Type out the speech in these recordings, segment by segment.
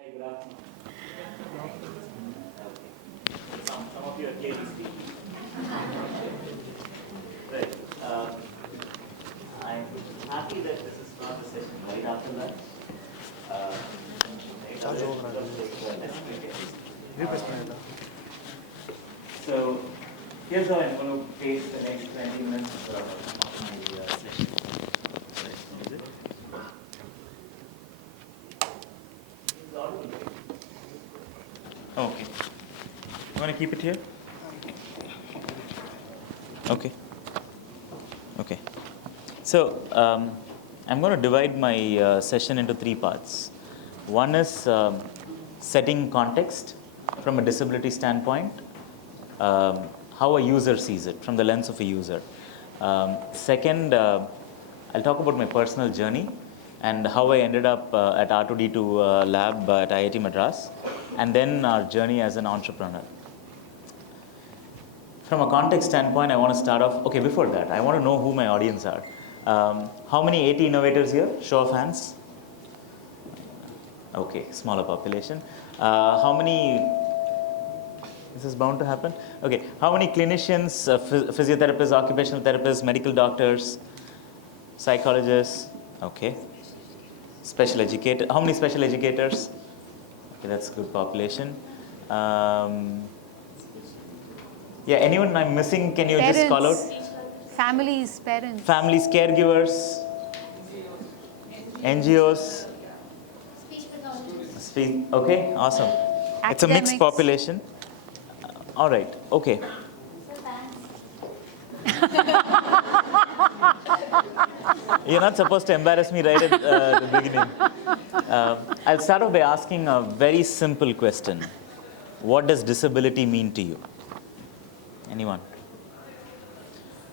Hi, good afternoon. Okay. Some of you are clearly speaking. Right. I'm happy that this is not a session right after lunch. Right away, so here's how I'm going to pace the next 20 minutes of my session. Sorry, is it? It's audible. Okay. You want to keep it here? Okay. Okay. So I'm going to divide my session into three parts. One is setting context from a disability standpoint, how a user sees it from the lens of a user. Second, I'll talk about my personal journey and how I ended up at R2D2 lab at IIT Madras, and then our journey as an entrepreneur. From a context standpoint, I want to start off, okay, before that, I want to know who my audience are. How many 80 innovators here? Show of hands. Okay, smaller population. How many, this is bound to happen? Okay, how many clinicians, physiotherapists, occupational therapists, medical doctors, psychologists? Okay. Special educator, how many special educators? Okay, that's a good population. Yeah, anyone I'm missing, can you just call out? Families, parents. Families, caregivers, NGOs. Okay, awesome. It's a mixed Academics. population. All right, okay. You're not supposed to embarrass me right at the beginning. I'll start off by asking a very simple question. What does disability mean to you? Anyone?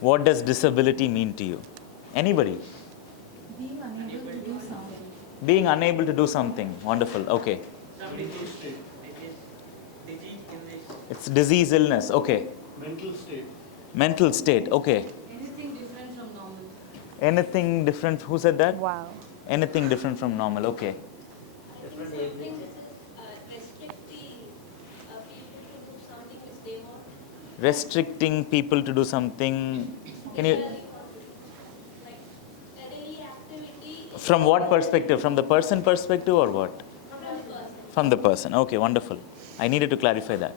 What does disability mean to you? Anybody? Being unable to do something. Being unable to do something. Wonderful. Okay. It's disease, illness. Okay. Mental state. Mental state. Okay. Anything different from normal. Anything different? Who said that? Wow. Anything different from normal. Okay. Restricting people to do something. Can you? From what perspective? From the person perspective or what? From the person. Okay, wonderful. I needed to clarify that.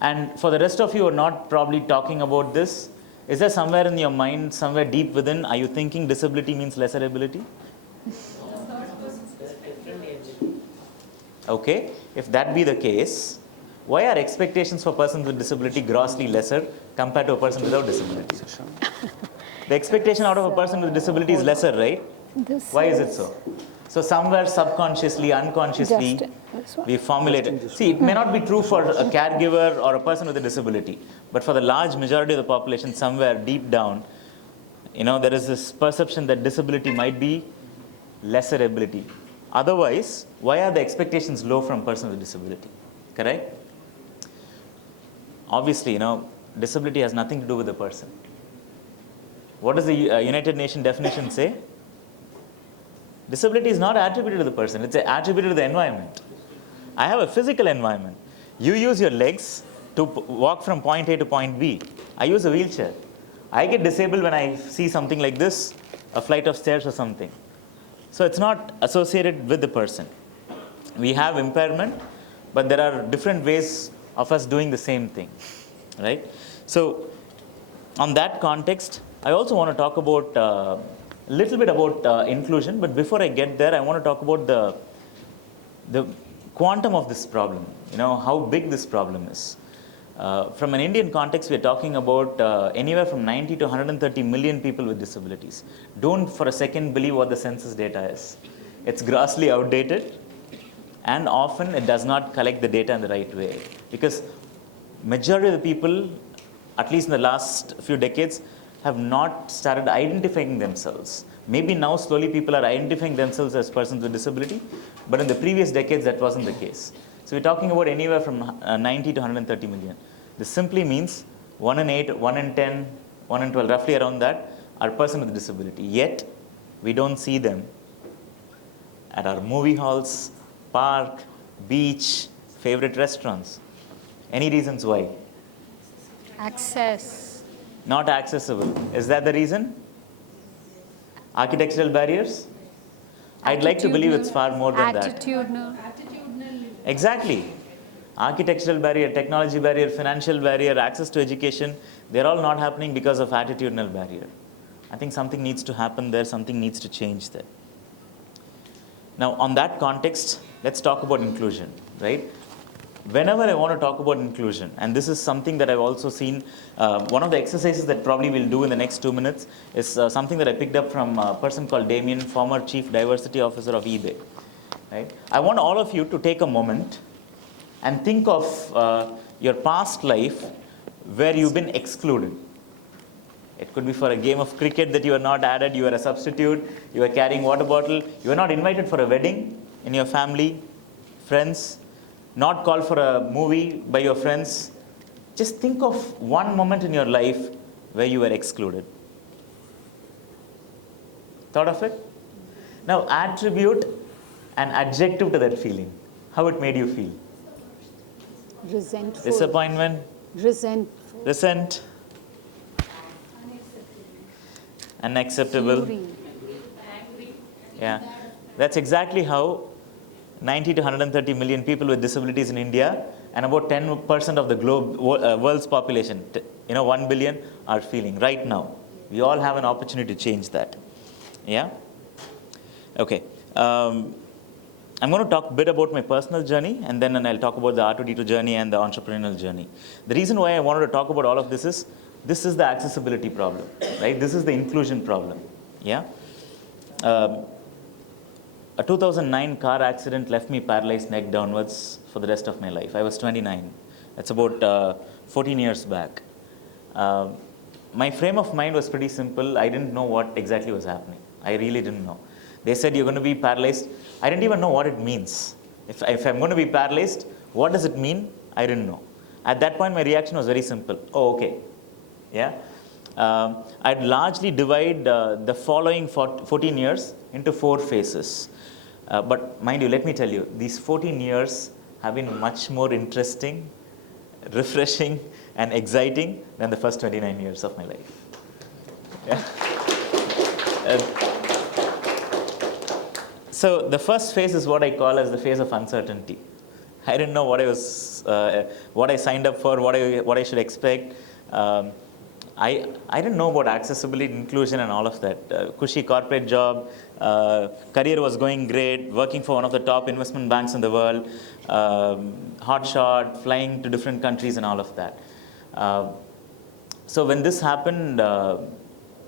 And for the rest of you who are not probably talking about this, is there somewhere in your mind, somewhere deep within, are you thinking disability means lesser ability? Okay, if that be the case, why are expectations for persons with disability grossly lesser compared to a person without disability? The expectation out of a person with disability is lesser, right? Why is it so? So somewhere subconsciously, unconsciously, we formulate it. See, it may not be true for a caregiver or a person with a disability, but for the large majority of the population, somewhere deep down, there is this perception that disability might be lesser ability. Otherwise, why are the expectations low from a person with disability? Correct? Obviously, disability has nothing to do with the person. What does the United Nations definition say? Disability is not attributed to the person, it's attributed to the environment. I have a physical environment. You use your legs to walk from point A to point B. I use a wheelchair. I get disabled when I see something like this, a flight of stairs or something. So it's not associated with the person. We have impairment, but there are different ways of us doing the same thing, right? So on that context, I also want to talk about a little bit about inclusion, but before I get there, I want to talk about the quantum of this problem, how big this problem is. From an Indian context, we're talking about anywhere from 90 to 130 million people with disabilities. Don't for a second believe what the census data is. It's grossly outdated, and often it does not collect the data in the right way. Because majority of the people, at least in the last few decades, have not started identifying themselves. Maybe now slowly people are identifying themselves as persons with disability, but in the previous decades that wasn't the case. So we're talking about anywhere from 90 to 130 million. This simply means 1 in 8, 1 in 10, 1 in 12, roughly around that, are persons with disability. Yet, we don't see them at our movie halls, park, beach, favorite restaurants. Any reasons why? Access. Not accessible. Is that the reason? Architectural barriers? I'd like to believe it's far more than that. Attitudinal. Exactly. Architectural barrier, technology barrier, financial barrier, access to education, they're all not happening because of attitudinal barrier. I think something needs to happen there, something needs to change there. Now, on that context, let's talk about inclusion, right? Whenever I want to talk about inclusion, and this is something that I've also seen, one of the exercises that probably we'll do in the next 2 minutes is something that I picked up from a person called Damien, former Chief Diversity Officer of eBay. Right? I want all of you to take a moment and think of your past life where you've been excluded. It could be for a game of cricket that you are not added, you are a substitute, you are carrying water bottle, you are not invited for a wedding in your family, friends, not called for a movie by your friends. Just think of one moment in your life where you were excluded. Thought of it? Now attribute an adjective to that feeling. How it made you feel? Resentful. Disappointment? Resentful. Resent? Unacceptable? Fury. Yeah. That's exactly how 90 to 130 million people with disabilities in India and about 10% of the world's population, 1 billion, are feeling right now. We all have an opportunity to change that. Yeah? Okay. I'm going to talk a bit about my personal journey, and then I'll talk about the R2D2 journey and the entrepreneurial journey. The reason why I wanted to talk about all of this is the accessibility problem, right? This is the inclusion problem. Yeah? A 2009 car accident left me paralyzed neck downwards for the rest of my life. I was 29. That's about 14 years back. My frame of mind was pretty simple. I didn't know what exactly was happening. I really didn't know. They said you're going to be paralyzed. I didn't even know what it means. If I'm going to be paralyzed, what does it mean? I didn't know. At that point, my reaction was very simple. Oh, okay. Yeah. I'd largely divide the following 14 years into 4 phases. But mind you, let me tell you, these 14 years have been much more interesting, refreshing, and exciting than the first 29 years of my life. Yeah. So the first phase is what I call as the phase of uncertainty. I didn't know what I signed up for, what I should expect. I didn't know about accessibility, inclusion, and all of that. Cushy corporate job, career was going great, working for one of the top investment banks in the world, hot shot, flying to different countries and all of that. So when this happened,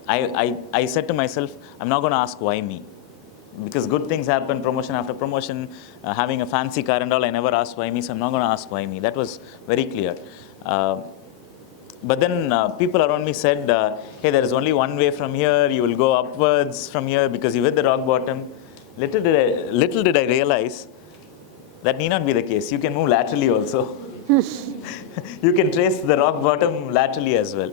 I said to myself, I'm not going to ask why me. Because good things happen, promotion after promotion, having a fancy car and all, I never asked why me, so I'm not going to ask why me. That was very clear. But then people around me said, hey, there is only one way from here, you will go upwards from here because you hit the rock bottom. Little did I realize that need not be the case. You can move laterally also. You can trace the rock bottom laterally as well.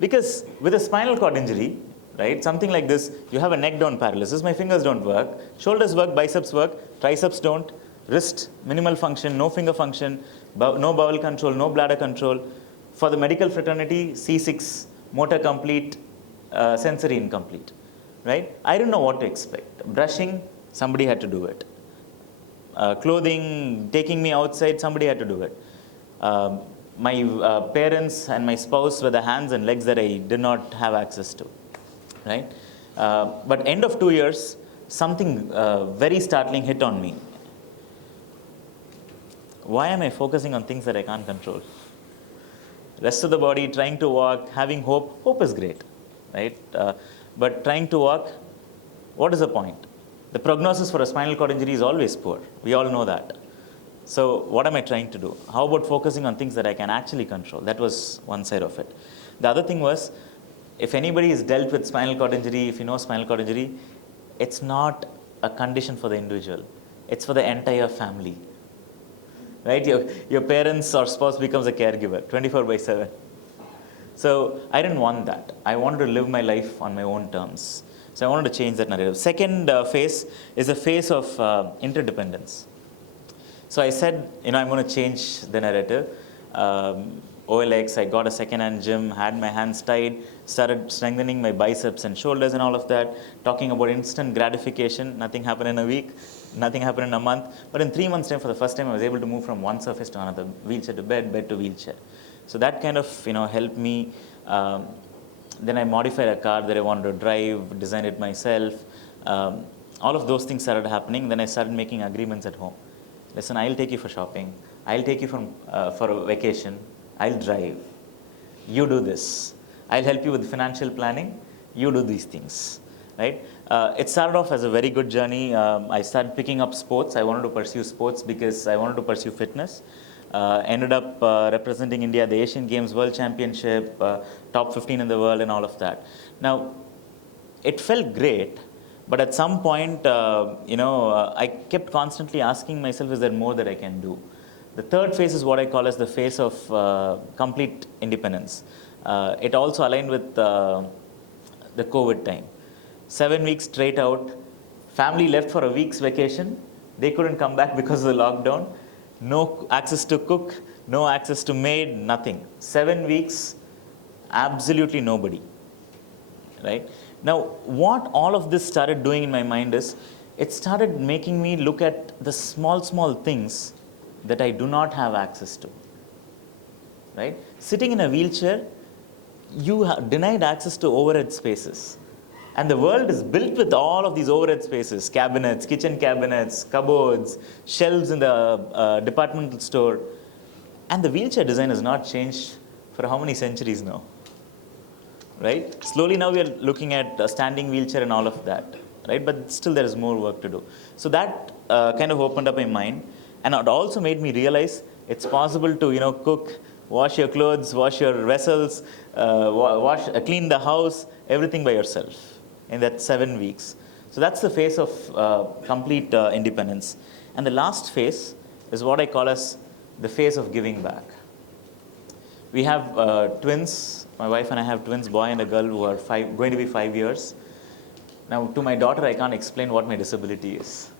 Because with a spinal cord injury, right, something like this, you have a neck down paralysis, my fingers don't work, shoulders work, biceps work, triceps don't, wrist, minimal function, no finger function, no bowel control, no bladder control. For the medical fraternity, C6, motor complete, sensory incomplete, right? I didn't know what to expect. Brushing, somebody had to do it. Clothing, taking me outside, somebody had to do it. My parents and my spouse were the hands and legs that I did not have access to, right? But end of 2 years, something very startling hit on me. Why am I focusing on things that I can't control? Rest of the body, trying to walk, having hope. Hope is great, right? But trying to walk, what is the point? The prognosis for a spinal cord injury is always poor. We all know that. So what am I trying to do? How about focusing on things that I can actually control? That was one side of it. The other thing was, if anybody has dealt with spinal cord injury, if you know spinal cord injury, it's not a condition for the individual. It's for the entire family. Right? Your parents or spouse becomes a caregiver, 24/7. So I didn't want that. I wanted to live my life on my own terms. So I wanted to change that narrative. Second phase is a phase of interdependence. So I said, I'm going to change the narrative. OLX, I got a second-hand gym, had my hands tied, started strengthening my biceps and shoulders and all of that, talking about instant gratification. Nothing happened in a week, nothing happened in a month. But in 3 months' time, for the first time, I was able to move from one surface to another, wheelchair to bed, bed to wheelchair. So that kind of, helped me. Then I modified a car that I wanted to drive, designed it myself. All of those things started happening. Then I started making agreements at home. Listen, I'll take you for shopping. I'll take you for a vacation. I'll drive. You do this. I'll help you with financial planning. You do these things, right? It started off as a very good journey. I started picking up sports. I wanted to pursue sports because I wanted to pursue fitness. Ended up representing India at the Asian Games, World Championship, top 15 in the world and all of that. Now, it felt great, but at some point, I kept constantly asking myself, is there more that I can do? The third phase is what I call as the phase of complete independence. It also aligned with the COVID time. 7 weeks straight out, family left for a week's vacation. They couldn't come back because of the lockdown. No access to cook, no access to maid, nothing. 7 weeks, absolutely nobody, right? Now, what all of this started doing in my mind is, it started making me look at the small things that I do not have access to, right? Sitting in a wheelchair, you are denied access to overhead spaces. And the world is built with all of these overhead spaces, cabinets, kitchen cabinets, cupboards, shelves in the departmental store. And the wheelchair design has not changed for how many centuries now, right? Slowly now we are looking at a standing wheelchair and all of that, right? But still there is more work to do. So that kind of opened up my mind. And it also made me realize it's possible to, cook, wash your clothes, wash your vessels, clean the house, everything by yourself in that 7 weeks. So that's the phase of complete independence. And the last phase is what I call as the phase of giving back. We have twins. My wife and I have twins, boy and a girl, who are going to be 5 years. Now, to my daughter, I can't explain what my disability is.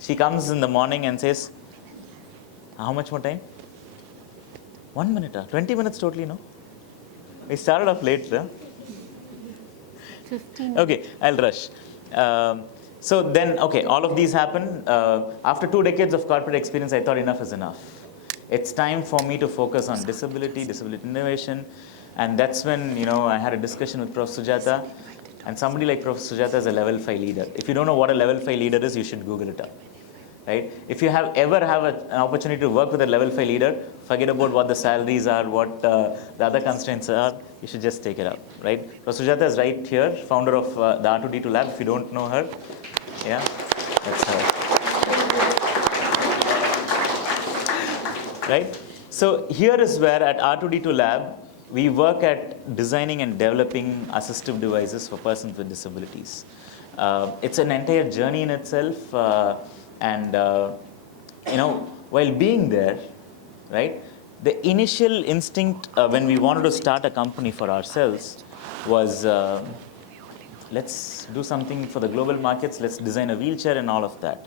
She comes in the morning and says, how much more time? 1 minute, 20 minutes totally, no? We started off late, huh? 15. Okay, I'll rush. So then, okay, all of these happen. After 2 decades of corporate experience, I thought enough is enough. It's time for me to focus on disability innovation. And that's when, I had a discussion with Prof. Sujata. And somebody like Prof. Sujata is a level 5 leader. If you don't know what a level 5 leader is, you should Google it up. Right? If you ever have an opportunity to work with a level 5 leader, forget about what the salaries are, what the other constraints are, you should just take it up, right? So Sujata is right here, founder of the R2D2 lab. If you don't know her, yeah, that's her. Right? So here is where at R2D2 lab, we work at designing and developing assistive devices for persons with disabilities. It's an entire journey in itself. While being there, right, the initial instinct when we wanted to start a company for ourselves was, let's do something for the global markets, let's design a wheelchair and all of that.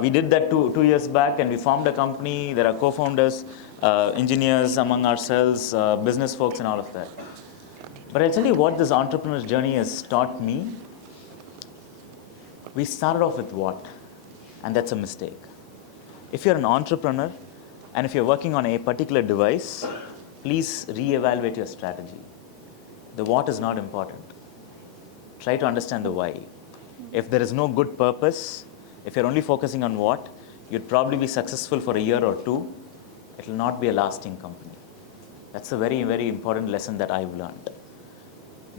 We did that two years back, and we formed a company. There are co-founders, engineers among ourselves, business folks and all of that. But I'll tell you what this entrepreneur's journey has taught me. We started off with what? And that's a mistake. If you're an entrepreneur and if you're working on a particular device, please reevaluate your strategy. The what is not important. Try to understand the why. If there is no good purpose, if you're only focusing on what, you'd probably be successful for a year or two. It will not be a lasting company. That's a very, very important lesson that I've learned.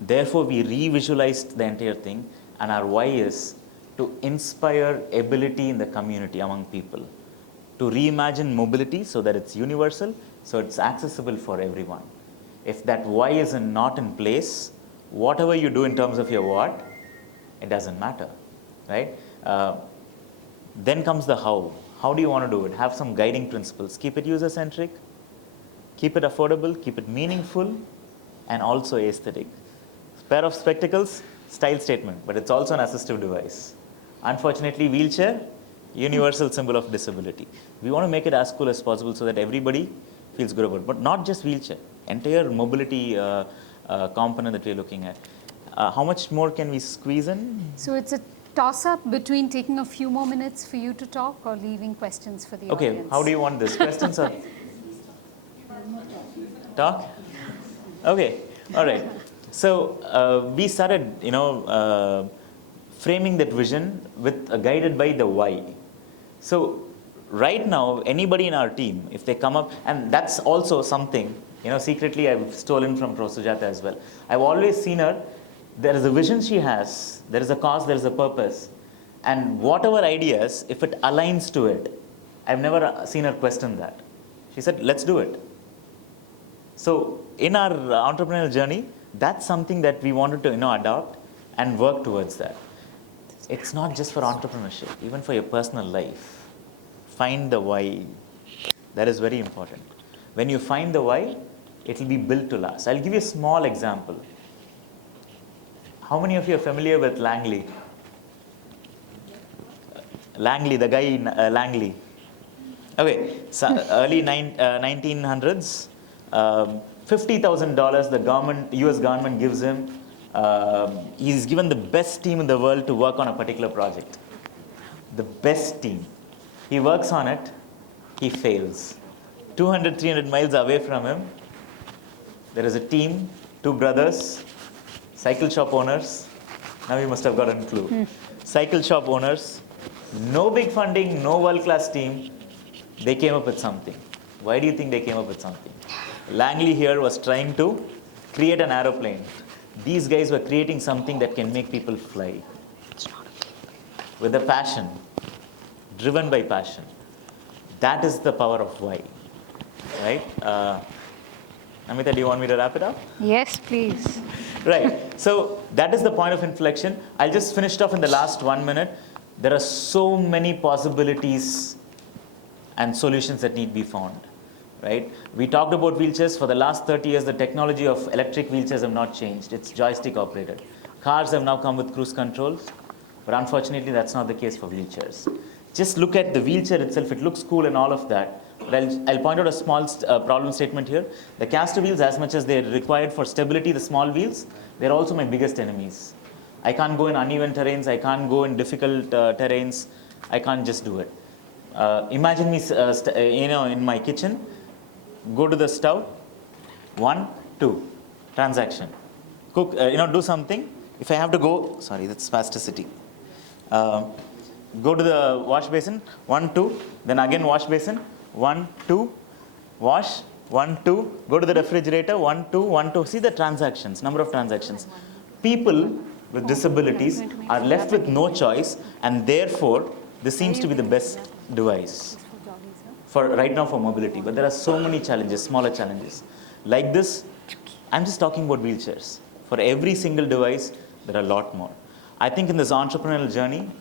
Therefore, we re-visualized the entire thing, and our why is to inspire ability in the community among people, to reimagine mobility so that it's universal, so it's accessible for everyone. If that why is not in place, whatever you do in terms of your what, it doesn't matter, right? Then comes the how. How do you want to do it? Have some guiding principles. Keep it user-centric, keep it affordable, keep it meaningful, and also aesthetic. Pair of spectacles, style statement, but it's also an assistive device. Unfortunately, wheelchair, universal symbol of disability. We want to make it as cool as possible so that everybody feels good about it. But not just wheelchair, entire mobility component that we're looking at. How much more can we squeeze in? So it's a toss-up between taking a few more minutes for you to talk or leaving questions for the audience. Okay, how do you want this? Questions or talk? Okay, all right. So we started, framing that vision with guided by the why. So right now, anybody in our team, if they come up, and that's also something, secretly I've stolen from Prosujata as well. I've always seen her, there is a vision she has, there is a cause, there is a purpose. And whatever ideas, if it aligns to it, I've never seen her question that. She said, let's do it. So in our entrepreneurial journey, that's something that we wanted to adopt and work towards that. It's not just for entrepreneurship, even for your personal life. Find the why. That is very important. When you find the why, it will be built to last. I'll give you a small example. How many of you are familiar with Langley? Langley, the guy in Langley. Okay, so early 1900s, $50,000 the government, US government gives him. He's given the best team in the world to work on a particular project. The best team. He works on it, he fails. 200, 300 miles away from him, there is a team, 2 brothers, cycle shop owners. Now you must have gotten a clue. Cycle shop owners, no big funding, no world-class team. They came up with something. Why do you think they came up with something? Langley here was trying to create an aeroplane. These guys were creating something that can make people fly. With a passion, driven by passion. That is the power of why, right? Amita, do you want me to wrap it up? Yes, please. Right, so that is the point of inflection. I'll just finish it off in the last 1 minute. There are so many possibilities and solutions that need to be found, right? We talked about wheelchairs. For the last 30 years, the technology of electric wheelchairs have not changed. It's joystick operated. Cars have now come with cruise controls, but unfortunately, that's not the case for wheelchairs. Just look at the wheelchair itself. It looks cool and all of that. But I'll point out a small problem statement here. The caster wheels, as much as they're required for stability, the small wheels, they're also my biggest enemies. I can't go in uneven terrains. I can't go in difficult terrains. I can't just do it. Imagine me, in my kitchen. Go to the stove. 1, 2, transaction. Cook, do something. If I have to go, sorry, that's spasticity. Go to the wash basin. 1, 2. Then again wash basin. 1, 2. Wash. 1, 2. Go to the refrigerator. 1, 2, 1, 2. See the transactions, number of transactions. People with disabilities are left with no choice, and therefore this seems to be the best device for right now for mobility. But there are so many challenges, smaller challenges. Like this, I'm just talking about wheelchairs. For every single device, there are a lot more. I think in this entrepreneurial journey,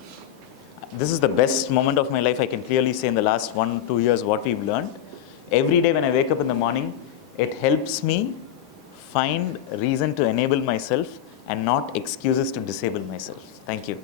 this is the best moment of my life. I can clearly say in the last 1-2 years what we've learned. Every day when I wake up in the morning, it helps me find reason to enable myself and not excuses to disable myself. Thank you.